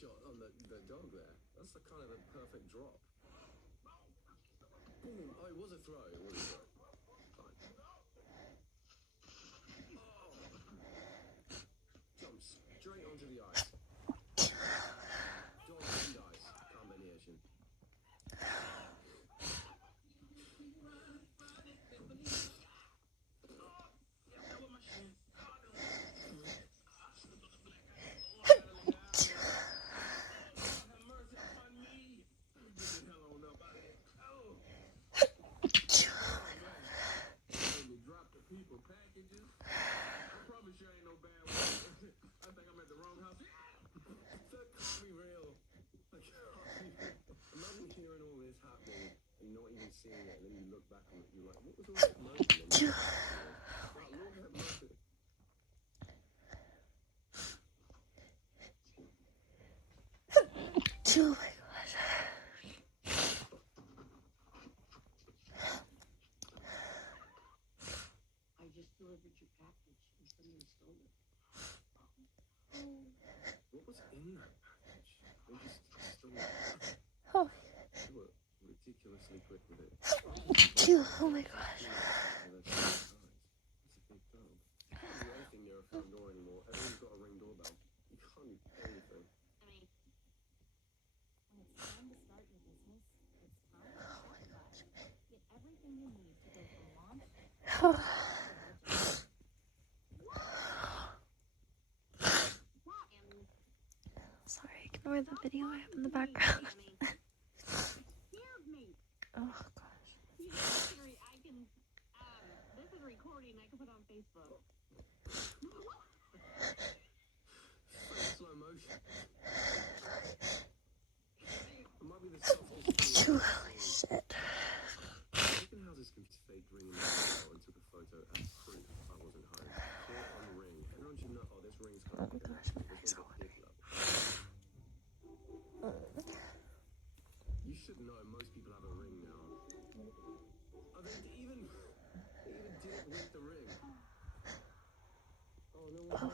shot on the dog there. That's the kind of the perfect drop. Boom. Oh, it was a throw. It was a throw. Fine. Oh. Jumps straight onto the ice. Dog and ice combination. Imagine hearing all this happening and not even seeing it, and then you look back on it, you're like, what was all that motion? Like, Lord have mercy. Oh my gosh. I just delivered your package and somebody stole it. What was in that package? They just stole it. Oh, They were ridiculously quick with it. oh my gosh. That's a big dog. You can't do anything near a front door anymore. Everyone's got a Ring doorbell. You can't do anything. When it's time to start your business, it's time to Shopify. Get everything you need to go from launch to Sorry, ignore the video I have in the background. Oh gosh. Siri, I can, this is recording, I can put on Facebook. Slow motion. It might be the softest thing. Holy shit. Open houses can fake ringing the doorbell and took a photo as proof I wasn't home. Caught on ring. Everyone should know, oh, this ring's Oh coming. my gosh, my This eyes are one's a hit level. You should know most people have a ring now. Oh, they even did it with the ring. Oh, no one's home.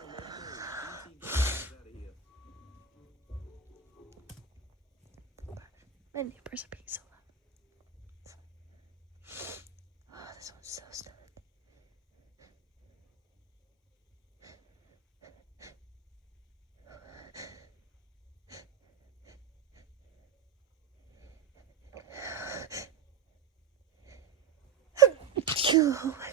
BT, get out of here. My neighbors are being so loud. Oh, this one's so stuck. Oh my